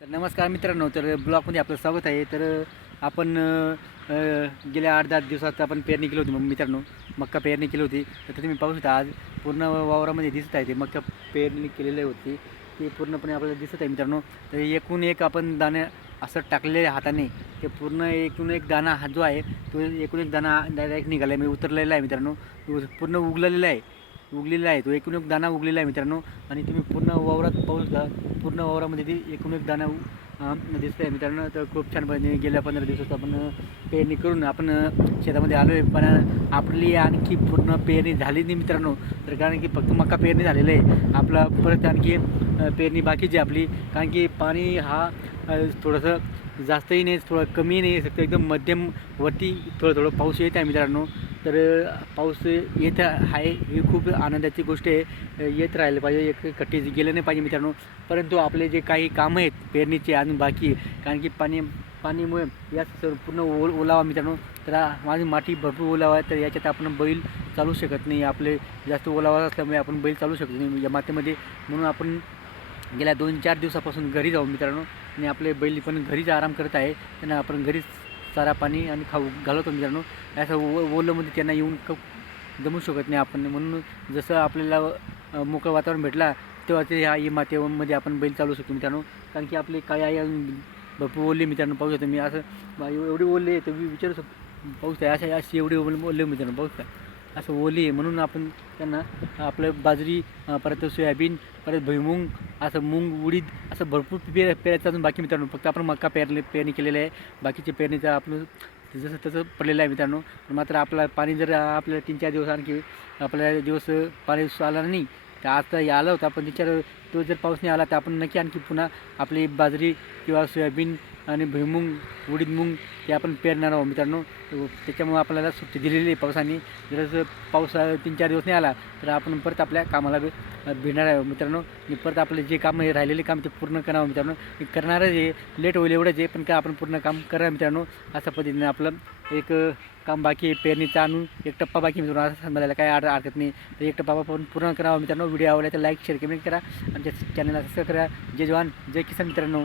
तर नमस्कार मित्रांनो तर ब्लॉगमध्ये आपलं स्वागत आहे. तर आपण गेल्या आठ दहा दिवसात आपण पेरणी केली होती मग मित्रांनो मक्का पेरणी केली होती. तर तुम्ही पाहू शकता आज पूर्ण वावरामध्ये दिसत आहे ते मक्का पेरणी केलेली होती. ते पूर्णपणे आपल्याला दिसत आहे मित्रांनो. तर एकूण एक आपण दाणे असं टाकलेले आहे हाताने ते पूर्ण एकूण एक दाणा हा जो आहे तो एकूण एक दाणा डायरेक्ट निघाला आहे म्हणजे उतरलेला आहे मित्रांनो. पूर्ण उगलेला आहे. उगलेला आहे. तो एकूण एक दाणा उगलेला आहे मित्रांनो. आणि तुम्ही पूर्ण वावरात पाऊस घा पूर्ण वावरामध्ये ती एकूण एक दाणा दिसत आहे मित्रांनो. तर खूप छान पद्धतीने गेल्या पंधरा दिवसात आपण पेरणी करून आपण शेतामध्ये आलो आहे पण आपली आणखी पूर्ण पेरणी झाली नाही मित्रांनो. तर कारण की फक्त मका पेरणी झालेलं आहे. आपला परत आणखी पेरणी बाकीची आहे आपली. कारण की पाणी हा थोडंसं जास्तही नाही थोडं कमी नाही. फक्त एकदम मध्यमवरती थोडं थोडं पाऊस येत आहे मित्रांनो. तर पाऊस येत आहे ही खूप आनंदाची गोष्ट आहे. येत राहिलं पाहिजे एक कट्टी गेलं नाही पाहिजे मित्रांनो. परंतु आपले जे काही कामं आहेत पेरणीचे आणि बाकी कारण की पाणी पाणीमुळे या सर्व पूर्ण ओ ओलावा मित्रांनो. तर माझी माती भरपूर ओलावा आहे तर याच्यात आपण बैल चालू शकत नाही. आपले जास्त ओलावा असल्यामुळे आपण बैल चालू शकत नाही. या मातीमध्ये म्हणून आपण गेल्या दोन चार दिवसापासून घरी जाऊ मित्रांनो. आणि आपले बैल पण घरीच आराम करत आहे. त्यांना आपण घरीच चारा पाणी आणि खाऊ घालवतो मित्रांनो. असं ओ ओलंमध्ये त्यांना येऊन क जमू शकत नाही आपण. म्हणून जसं आपल्याला मोकळं वातावरण भेटला तेव्हा ते ह्या या मातेमध्ये आपण बैल चालू शकतो मित्रांनो. कारण की आपले काय आहे भरपूर ओले मित्रांनो पाहू शकतो मी असं एवढे ओले तर मी विचारू शकतो पाऊस आहे. अशा अशी एवढी ओले मित्रांनो पाऊस आहे. असं ओली आहे. म्हणून आपण त्यांना आपलं बाजरी परत सोयाबीन परत भुईमुंग असं मूग उडीद असं भरपूर पेर पेरायचं अजून बाकी मित्रांनो. फक्त आपण मका पेरले पेरणी केलेलं आहे. बाकीचे पेरणीचं आपलं जसं तसं पडलेलं आहे मित्रांनो. पण मात्र आपला पाणी जर आपल्याला तीन चार दिवस आणखी आपल्याला दिवस पाणी आला नाही तर आज तर आला होता. पण विचार तो जर पाऊस नाही आला तर आपण नक्की आणखी पुन्हा आपली बाजरी किंवा सोयाबीन आणि भुईमुंग उडीद मूग हे आपण पेरणार आहोत मित्रांनो. त्याच्यामुळे आपल्याला सुट्टी दिलेली आहे पावसाने. जर पाऊस तीन चार दिवस नाही आला तर आपण परत आपल्या कामाला भिडणार आहे मित्रांनो. आणि परत आपले जे काम हे राहिलेले काम ते पूर्ण करावं मित्रांनो. करणारं करणारच आहे लेट होईल एवढंच आहे पण काय आपण पूर्ण काम करा मित्रांनो. अशा पद्धतीने आपलं एक काम बाकी आहे पेरणीचं आणून एक टप्पा बाकी मित्रांनो. असं सांगायला काय आड हरकत नाही. तर एक टप्पा आपण पूर्ण करावा मित्रांनो. व्हिडिओ आवडला तर लाईक शेअर कमेंट करा. आमच्या चॅनलला सबस्क्राईब करा. जय जवान जय किसान मित्रांनो.